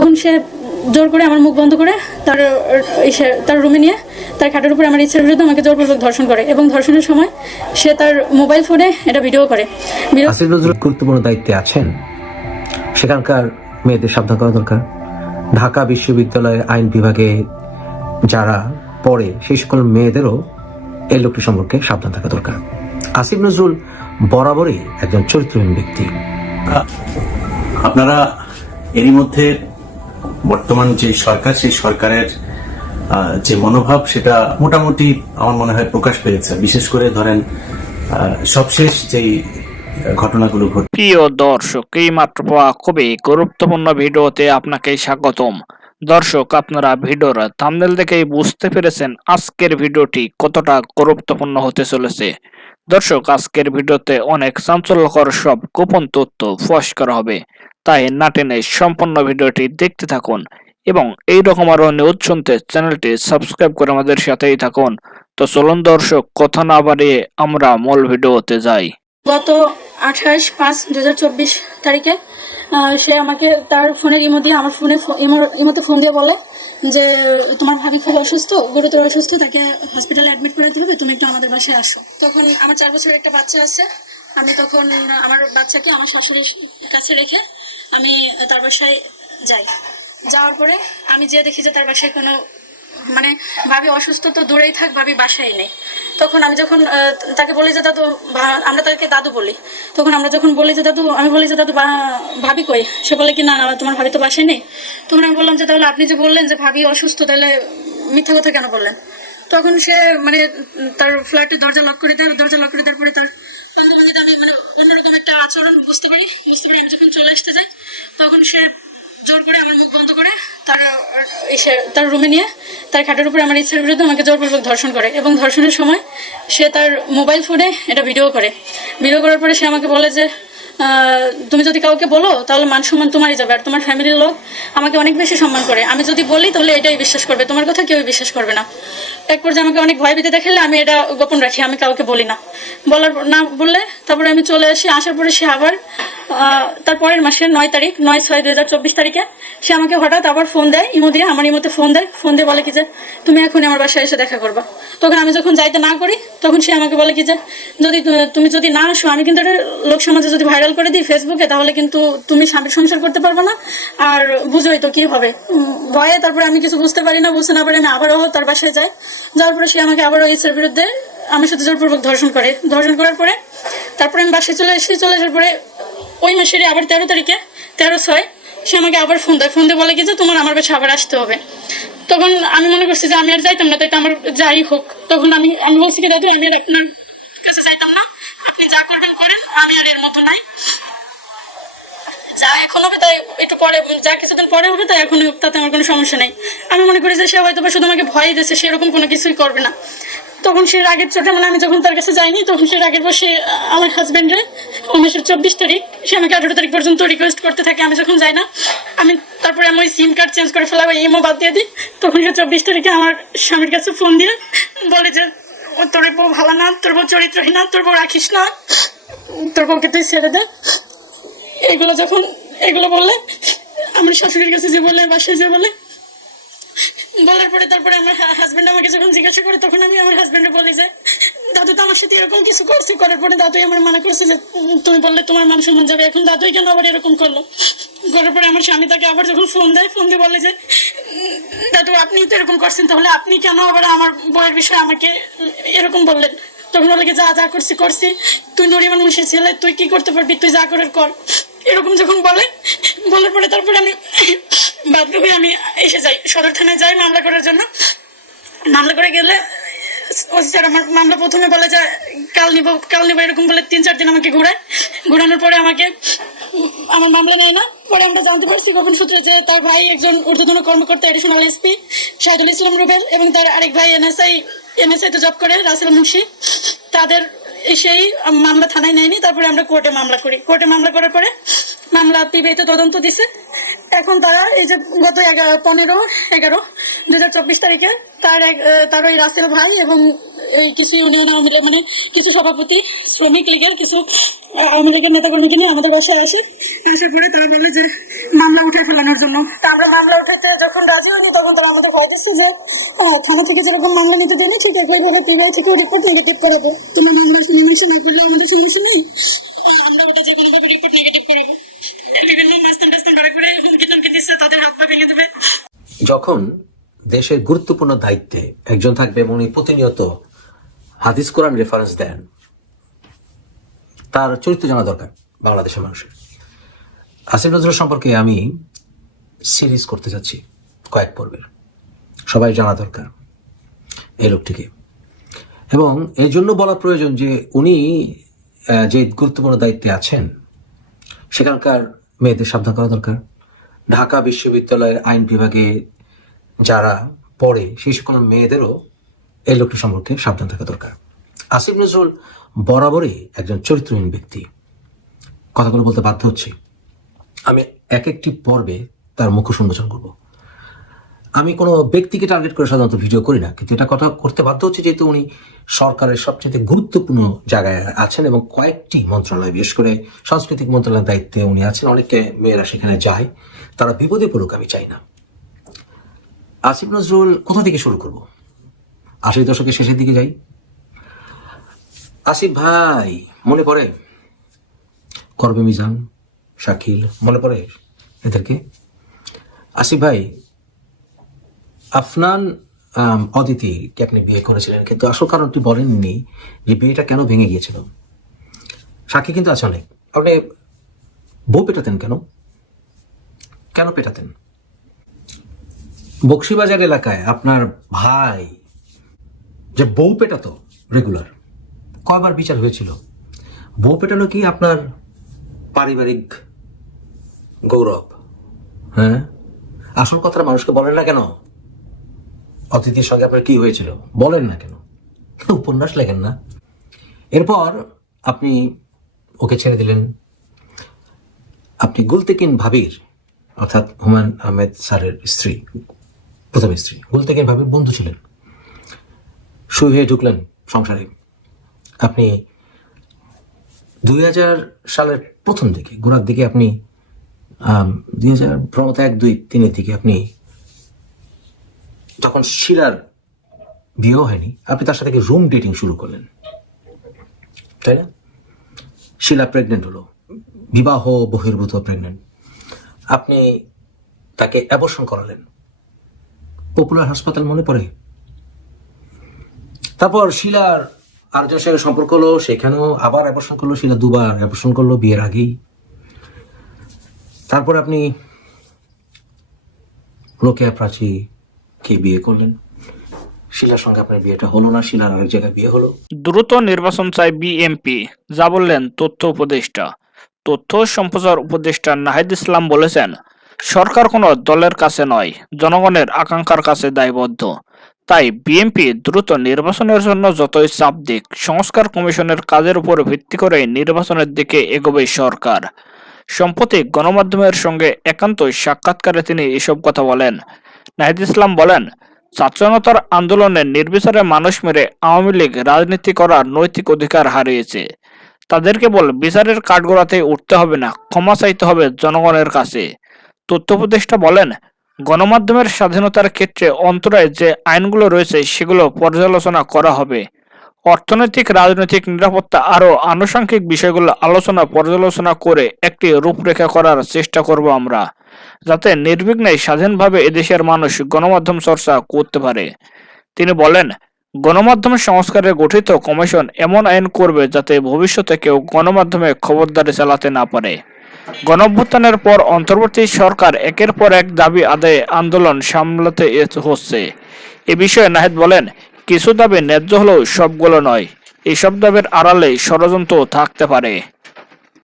তখন সে জোর করে আমার মুখ বন্ধ করে তার রুমে নিয়ে তার খাটের উপরে আমার ইচ্ছার বিরুদ্ধে আমাকে জোরপূর্বক ধর্ষণ করে এবং ধর্ষণের সময় সে তার মোবাইল ফোনে এটা ভিডিও করে। আসিফ নজরুল গুরুত্বপূর্ণ দায়িত্বে আছেন, সেখানকার মেয়েদের সাবধান করা দরকার। ঢাকা বিশ্ববিদ্যালয়ের আইন বিভাগে যারা পড়ে সেই সকল মেয়েদেরও এই লোকটি সম্পর্কে সাবধান থাকা দরকার। আসিফ নজরুল বরাবরই একজন চরিত্রহীন ব্যক্তি। আপনারা এরই মধ্যে বর্তমান যে সরকার, সেই সরকারের যে মনোভাব সেটা মোটামুটি আমার মনে হয় প্রকাশ পেয়েছে। বিশেষ করে ধরেন সবশেষ যেই ঘটনাগুলো ঘটে। প্রিয় দর্শক, এই মাত্র পাওয়া খুবই গুরুত্বপূর্ণ ভিডিওতে আপনাকে স্বাগতম। দর্শক, আপনারা ভিডিওর থাম্বনেল দেখেই বুঝতে পেরেছেন আজকের ভিডিওটি কতটা গুরুত্বপূর্ণ হতে চলেছে। দর্শক, আজকের ভিডিওতে অনেক চাঞ্চল্যকর সব গোপন তথ্য ফাঁস করা হবে, তাই না টেনে সম্পূর্ণ ভিডিওটি দেখতে থাকুন এবং এইরকম আরো নিউজ শুনতে চ্যানেলটি সাবস্ক্রাইব করে আমাদের সাথেই থাকুন। তো চলুন দর্শক, কথা না বাড়িয়ে আমরা মূল ভিডিওতে যাই। গত 28/5/2024 তারিখে সে আমাকে তার ফোনের ইমো দিয়ে আমার ইমোতে ফোন দিয়ে বলে যে তোমার ভাবি খুব অসুস্থ, গুরুতর অসুস্থ, তাকে হসপিটালে অ্যাডমিট করাতে হবে, তুমি একটু আমাদের বাসায় আসো। তখন আমার 4 বছরের একটা বাচ্চা আছে। আমি তখন আমার বাচ্চাকে আমার শাশুড়ির কাছে রেখে আমি তার বাসায় যাই। যাওয়ার পরে আমি যেয়ে দেখি যে তার বাসায় কোনো ভাবি অসুস্থ তো দূরেই থাক, ভাবি বাসায় নেই। তখন আমি যখন তাকে বলি যে দাদু, আমরা তাকে দাদু বলি, তখন আমরা যখন বলি যে দাদু, আমি বলি যে দাদু ভাবি কই, সে বলে কি না তোমার ভাবি তো বাসায় নেই। তখন আমি বললাম যে তাহলে আপনি যে বললেন যে ভাবি অসুস্থ, তাহলে মিথ্যা কথা কেন বললেন? তখন সে তার ফ্ল্যাটের দরজা লক করে দেয়। দরজা লক করে দেওয়ার পরে তার বান্ধবীদের আমি অন্যরকম একটা আচরণ বুঝতে পারি। আমি যখন চলে আসতে যাই তখন সে জোর করে আমার মুখ বন্ধ করে তার রুমে নিয়ে তার খাটের উপরে আমার ইচ্ছার বিরুদ্ধে আমাকে জোরপূর্বক ধর্ষণ করে এবং ধর্ষণের সময় সে তার মোবাইল ফোনে এটা ভিডিও করে। ভিডিও করার পরে সে আমাকে বলে যে তুমি যদি কাউকে বলো তাহলে মান সম্মান তোমারই যাবে, আর তোমার ফ্যামিলির লোক আমাকে অনেক বেশি সম্মান করে, আমি যদি বলি তাহলে এটাই বিশ্বাস করবে, তোমার কথা কেউ বিশ্বাস করবে না। এক পর্যায়ে আমাকে অনেক ভয় পেতে দেখালে আমি এটা গোপন রাখি, আমি কাউকে বলি না। বললে তারপরে আমি চলে আসি। আসার পরে সে আবার তার পরের মাসের 9/6/2024 তারিখে সে আমাকে হঠাৎ আবার ফোন দেয়, ইমো দিয়ে, আমার ইমোতে ফোন দিয়ে বলে কি যে তুমি এখন আমার বাসায় এসে দেখা করবা। তখন আমি যখন যাইতে না করি তখন সে আমাকে বলে কি যে তুমি যদি না আসো, আমি কিন্তু এটা লোক সমাজে যদি ভাইরাল করে দিই ফেসবুকে, তাহলে কিন্তু তুমি স্বামীর সংসার করতে পারবে না, আর বুঝোই তো কি হবে। ভয়ে তারপরে আমি কিছু বুঝতে পারি না, বুঝতে না পারি আমি আবারও তার বাসায় যাই। যাওয়ার পরে সে আমাকে আবারও ইচ্ছার বিরুদ্ধে আমার সাথে জোরপূর্বক ধর্ষণ করে। ধর্ষণ করার পরে তারপরে আমি বাসায় চলে আসার পরে ওই মাসেরই আবার 13 তারিখে 13/6 সে আমাকে আবার ফোন দিয়ে বলে কি যে তোমার আমার বাসায় আবার আসতে হবে। তখন আমি মনে করছি যে আমি আর যাইতাম না, তাই আমার যাই হোক। তখন আমি বলছি কি দাদু, আমি আর আপনার কাছে যাইতাম না, আপনি যা করবেন করেন, আমি আর এর মতো নাই, যা এখন হবে তাই একটু পরে, যা কিছুদিন পরে হবে তাই এখন তাতে আমার কোনো সমস্যা নেই। আমি মনে করি যে সে হয়তো শুধু আমাকে ভয় দিয়েছে, সেরকম কোনো কিছুই করবে না। তখন সে রাগের চোটে আমি যখন তার কাছে যাইনি, তখন সে রাগের বসে আমার হাজবেন্ডে 24 তারিখ সে আমাকে 18 তারিখ পর্যন্ত রিকোয়েস্ট করতে থাকে। আমি যখন যাই না, তারপরে আমি ওই সিম কার্ড চেঞ্জ করে ফেলা, ওই ইমো বাদ দিয়ে দিই। তখন সে 24 তারিখে আমার স্বামীর কাছে ফোন দিয়ে বলে যে তোর বউ ভালো না, তোর বউ চরিত্রহীন না, তোর বউ রাখিস না, তোর বউকে তুই ছেড়ে দে। এগুলো বললে আমার শাশুড়ির কাছে যে বলে, বাসায় যে বলার পরে তারপরে আমার হাজবেন্ড আমাকে যখন জিজ্ঞাসা করে, তখন আমি আমার হাজবেন্ডে বলি যে দাদু তো আমার সাথে এরকম কিছু করছে। করার পরে দাদুই আমার মানা করছে যে তুমি বললে তোমার মান সম্মান যাবে, এখন দাদুই কেন আবার এরকম করলো। করার পরে আমার স্বামী তাকে আবার যখন ফোন দিয়ে বলে যে দাদু আপনি তো এরকম করছেন, তাহলে আপনি কেন আবার আমার বউয়ের বিষয়ে আমাকে এরকম বললেন। তখন বলে কি যা করছি, তুই নরিমান মানুষের ছেলে, তুই কি করতে পারবি, তুই যা করার কর, এরকম যখন বলার পরে তারপরে আমি বাধ্য হয়ে আমি এসে যাই, সদর থানায় যাই মামলা করার জন্য। মামলা করে গেলে স্যার আমার মামলা প্রথমে বলে যে কাল নিব এরকম বলে 3-4 দিন আমাকে ঘোরানোর পরে আমাকে আমার মামলা নেয় না। পরে আমরা জানতে পারছি গোপন সূত্রে যে তার ভাই একজন ঊর্ধ্বতন কর্মকর্তা, এডিশনাল এসপি শাহিদুল ইসলাম রুবেল, এবং তার আরেক ভাই এনএসআই তে জব করে রাসেল মুন্সি, তাদের সেই মামলা থানায় নেয়নি। তারপরে আমরা কোর্টে মামলা করি। কোর্টে মামলা করার পরে মামলা পিবিআইতে তদন্ত দিছে। এখন তারা এই যে গত 15/11/2024 তারিখে তার ওই রাসেল ভাই এবং এই কিছু ইউনিয়ন আওয়ামী লীগ কিছু সভাপতি, শ্রমিক লীগের কিছু আওয়ামী লীগের নেতাকর্মীকে নিয়ে আমাদের বাসায় আসে আসার পরে তারা বলে যে মামলা উঠে ফেলানোর জন্য। তা আমরা মামলা উঠাতে যখন রাজি হইনি তখন তারা আমাদের ভয় দিচ্ছে যে থানা থেকে যেরকম মামলা নিতে দেয়নি ঠিক একইভাবে পিবিআই থেকেও রিপোর্ট নেগেটিভ করাবো, তোমরা মামলা মীমাংসা না করলে আমাদের সমস্যা নেই, আমরা ওটা যে কোনোভাবে রিপোর্ট নেগেটিভ করাবো। বিভিন্ন মাস্তান টাস্তান ভাড়া করে হুমকি টুমকি দিচ্ছে, তাদের হাত পা ভেঙে দেবে। যখন দেশের গুরুত্বপূর্ণ দায়িত্বে একজন থাকবে এবং উনি প্রতিনিয়ত হাদিস কোরআন রেফারেন্স দেন, তার চরিত্র জানা দরকার বাংলাদেশের মানুষের। আসিফ নজরুল সম্পর্কে আমি সিরিজ করতে যাচ্ছি কয়েক পর্বের, সবাই জানা দরকার এই লোকটিকে। এবং এই জন্য বলা প্রয়োজন যে উনি যে গুরুত্বপূর্ণ দায়িত্বে আছেন সেখানকার মেয়েদের সাবধান করা দরকার। ঢাকা বিশ্ববিদ্যালয়ের আইন বিভাগে যারা পড়ে সেই সকল মেয়েদেরও এই লোকটি সম্পর্কে সাবধান থাকা দরকার। আসিফ নজরুল বরাবরই একজন চরিত্রহীন ব্যক্তি, কথাগুলো বলতে বাধ্য হচ্ছি। আমি এক একটি পর্বে তার মুখোশ উন্মোচন করব। আমি কোনো ব্যক্তিকে টার্গেট করে সাধারণত ভিডিও করি না, কিন্তু এটা কথা করতে বাধ্য হচ্ছে যেহেতু উনি সরকারের সবচেয়ে গুরুত্বপূর্ণ জায়গায় আছেন এবং কয়েকটি মন্ত্রণালয়, বিশেষ করে সাংস্কৃতিক মন্ত্রণালয়ের দায়িত্বে উনি আছেন। অনেকে মেয়েরা সেখানে যায়, তারা বিপদে পড়ুক আমি চাই না। আসিফ নজরুল কোথা থেকে শুরু করব? 80 দশকের শেষের দিকে যাই। আসিফ ভাই মনে পড়ে? করবে মিজান, শাকিল, মনে পড়ে এদেরকে? আসিফ ভাই, আফনান অদিতিকে আপনি বিয়ে করেছিলেন, কিন্তু আসল কারণটি বলেননি যে বিয়েটা কেন ভেঙে গিয়েছিল। সাক্ষী কিন্তু আছে অনেক। আপনি বউ পেটাতেন কেন? কেন পেটাতেন? বক্সিবাজার এলাকায় আপনার ভাই যে বউ পেটাতো রেগুলার, কয়বার বিচার হয়েছিল? বউ পেটানো কি আপনার পারিবারিক গৌরব? হ্যাঁ, আসল কথাটা মানুষকে বলেন না কেন? অতিথির সঙ্গে আপনার কি হয়েছিল বলেন না কেন? উপন্যাস লেখেন না। এরপর আপনি ওকে ছেড়ে দিলেন। আপনি গুলতেকিন ভাবির, অর্থাৎ হুমায়ুন আহমেদ স্যারের স্ত্রী, প্রথম স্ত্রী গুলতেকিন ভাবির বন্ধু ছিলেন, শুয়ে হয়ে ঢুকলেন সংসারে। আপনি 2000 সালের প্রথম দিকে, গোড়ার দিকে আপনি 2001-2-3 দিকে আপনি যখন শিলার বিয়ে হয়নি, আপনি তার সাথে রুম ডেটিং শুরু করলেন, তাই না? শিলা প্রেগনেন্ট হলো, বিবাহ বহির্ভূত প্রেগনেন্ট। আপনি তাকে অ্যাবর্শন করালেন, পপুলার হাসপাতাল মনে পড়ে? তারপর শিলার আরেকজনের সঙ্গে সম্পর্ক হলো, সেখানেও আবার অ্যাবর্শন করলো। শিলা 2বার অ্যাবর্শন করলো বিয়ের আগেই। তারপর আপনি রোকেয়া প্রাচীকে বিয়ে করলেন। শিলার সঙ্গে আপনার বিয়েটা হলো না, শিলার আরেক জায়গায় বিয়ে হলো। দ্রুত নির্বাচন চায় বিএনপি, যা বললেন তথ্য উপদেষ্টা। তথ্য সম্প্রচার উপদেষ্টা নাহিদ ইসলাম বলেছেন, সরকার কোনো দলের কাছে নয়, জনগণের আকাঙ্ক্ষার কাছে দায়বদ্ধ। তাই বিএনপি দ্রুত নির্বাচনের জন্য যতই চাপ দিক, সংস্কার কমিশনের কাজের উপর ভিত্তি করে নির্বাচনের দিকে এগোবে সরকার। সম্প্রতি গণমাধ্যমের সঙ্গে একান্ত সাক্ষাৎকারে তিনি এসব কথা বলেন। নাহিদ ইসলাম বলেন, ছাত্র জনতার আন্দোলনে নির্বিচারে মানুষ মেরে আওয়ামী লীগ রাজনীতি করার নৈতিক অধিকার হারিয়েছে। তাদের কেবল বিচারের কাঠগড়াতে উঠতে হবে না, ক্ষমা চাইতে হবে জনগণের কাছে। তথ্য উপদেষ্টা বলেন, গণমাধ্যমের স্বাধীনতার ক্ষেত্রে অন্তরায় যে আইনগুলো রয়েছে সেগুলো পর্যালোচনা করা হবে। অর্থনৈতিক, রাজনৈতিক, নিরাপত্তা আরও আনুষঙ্গিক বিষয়গুলো পর্যালোচনা করে একটি রূপরেখা করার চেষ্টা করব আমরা, যাতে নির্বিঘ্নে স্বাধীনভাবে এদেশের মানুষ গণমাধ্যম চর্চা করতে পারে। তিনি বলেন, গণমাধ্যম সংস্কারে গঠিত কমিশন এমন আইন করবে যাতে ভবিষ্যতে কেউ গণমাধ্যমে খবরদারি চালাতে না পারে। গণঅভ্যুত্থানের পর অন্তর্বর্তী সরকার একের পর এক দাবি আদায়ে আন্দোলন সামলাতে হচ্ছে। এ বিষয়ে নাহিদ বলেন, কিছু দাবি ন্যায্য হলেও সবগুলো নয়। এইসব দাবির আড়ালে ষড়যন্ত্র থাকতে পারে।